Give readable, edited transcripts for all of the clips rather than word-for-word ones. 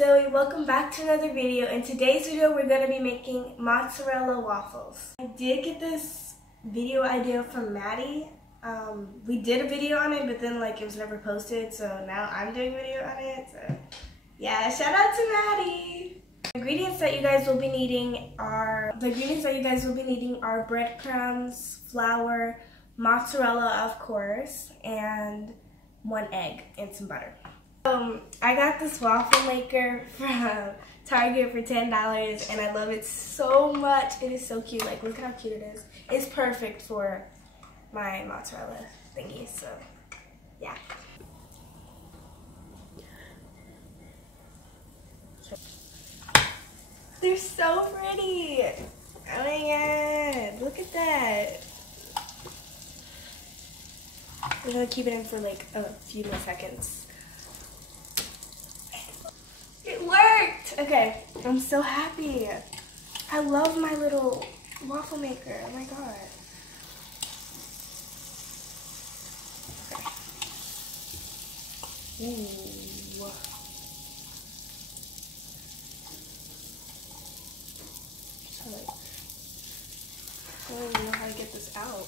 Zoe, welcome back to another video. In today's video we're going to be making mozzarella waffles. I did get this video idea from Madi. We did a video on it, but then it was never posted, so now I'm doing a video on it. So yeah, shout out to Madi. The ingredients that you guys will be needing are breadcrumbs, flour, mozzarella of course, and 1 egg and some butter. I got this waffle maker from Target for $10 and I love it so much. It is so cute. Look at how cute it is. It's perfect for my mozzarella thingy, so yeah. They're so pretty. Oh my god, look at that. We're gonna keep it in for a few more seconds. It worked! Okay, I'm so happy. I love my little waffle maker. Oh my god. Okay. Ooh. I don't even know how to get this out.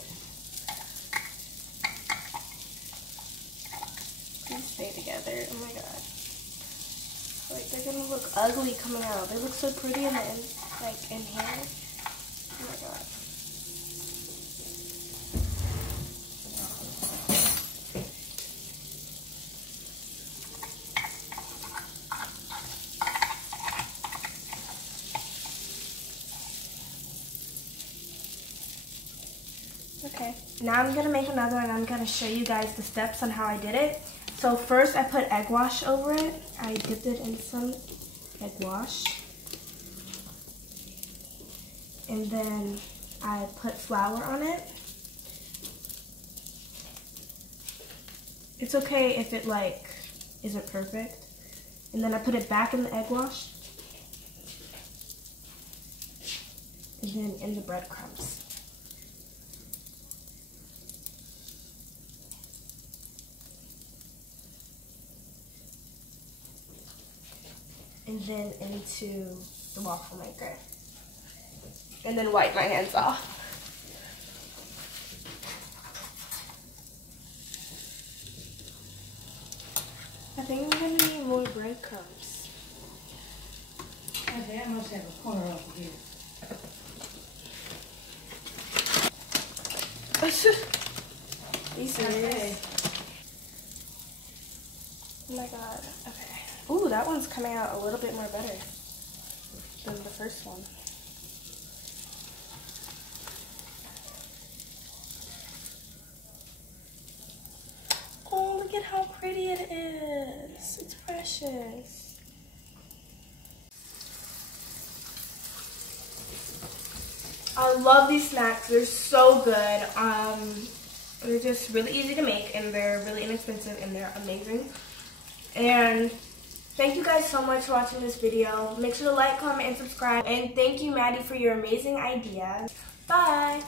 Please stay together. Oh my god. They're gonna look ugly coming out. They look so pretty in the in here. Oh my god. Okay. Now I'm gonna make another and I'm gonna show you guys the steps on how I did it. So first I put egg wash over it. I dipped it in some egg wash. And then I put flour on it. It's okay if it isn't perfect. And then I put it back in the egg wash. And then in the breadcrumbs. And then into the waffle maker. And then wipe my hands off. I think I'm gonna need more breadcrumbs. I must have a corner over here. Are you serious? Oh my god. Okay. Ooh, that one's coming out a little bit more better than the first one. Oh, look at how pretty it is. It's precious. I love these snacks. They're so good. They're just really easy to make and they're really inexpensive and they're amazing. And thank you guys so much for watching this video. Make sure to like, comment, and subscribe. And thank you, Madi, for your amazing idea. Bye!